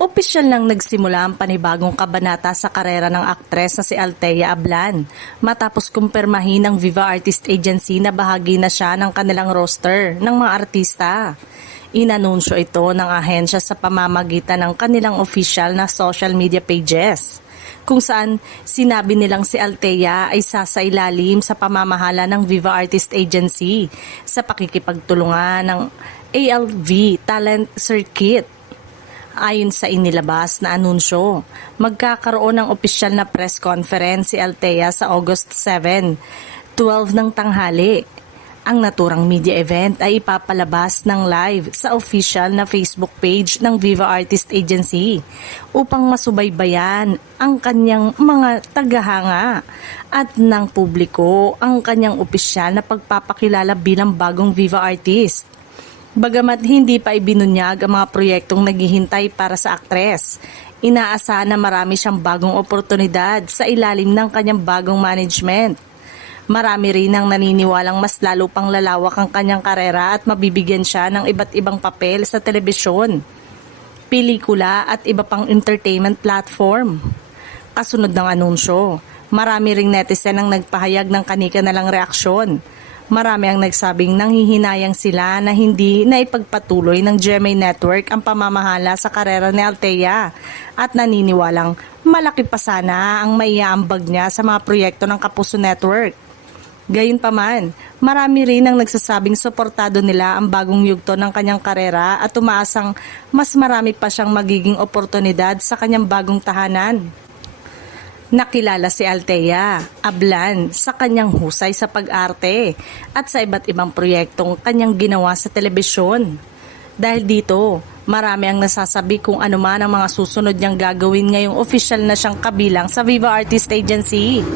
Opisyal nang nagsimula ang panibagong kabanata sa karera ng aktres na si Althea Ablan matapos kumpirmahin ng Viva Artist Agency na bahagi na siya ng kanilang roster ng mga artista. Inanunsyo ito ng ahensya sa pamamagitan ng kanilang official na social media pages, kung saan sinabi nilang si Althea ay sasailalim sa pamamahala ng Viva Artist Agency sa pakikipagtulungan ng ALV Talent Circuit. Ayon sa inilabas na anunsyo, magkakaroon ng opisyal na press conference si Althea sa August 7, 12 ng tanghali. Ang naturang media event ay ipapalabas ng live sa official na Facebook page ng Viva Artist Agency upang masubaybayan ang kanyang mga tagahanga at ng publiko ang kanyang opisyal na pagpapakilala bilang bagong Viva Artist. Bagamat hindi pa ibinunyag ang mga proyektong naghihintay para sa aktres, inaasahan na marami siyang bagong oportunidad sa ilalim ng kanyang bagong management. Marami rin ang naniniwalang mas lalo pang lalawak ang kanyang karera at mabibigyan siya ng iba't ibang papel sa telebisyon, pelikula at iba pang entertainment platform. Kasunod ng anunsyo, marami ring netizen ang nagpahayag ng kani-kanilang reaksyon. Marami ang nagsabing nanghihinayang sila na hindi na ipagpatuloy ng GMA Network ang pamamahala sa karera ni Althea at naniniwalang malaki pa sana ang maiaambag niya sa mga proyekto ng Kapuso Network. Gayunpaman, marami rin ang nagsasabing suportado nila ang bagong yugto ng kanyang karera at umaasang mas marami pa siyang magiging oportunidad sa kanyang bagong tahanan. Nakilala si Althea Ablan sa kanyang husay sa pag-arte at sa iba't ibang proyektong kanyang ginawa sa telebisyon. Dahil dito, marami ang nasasabi kung ano man ang mga susunod niyang gagawin ngayong opisyal na siyang kabilang sa Viva Artist Agency.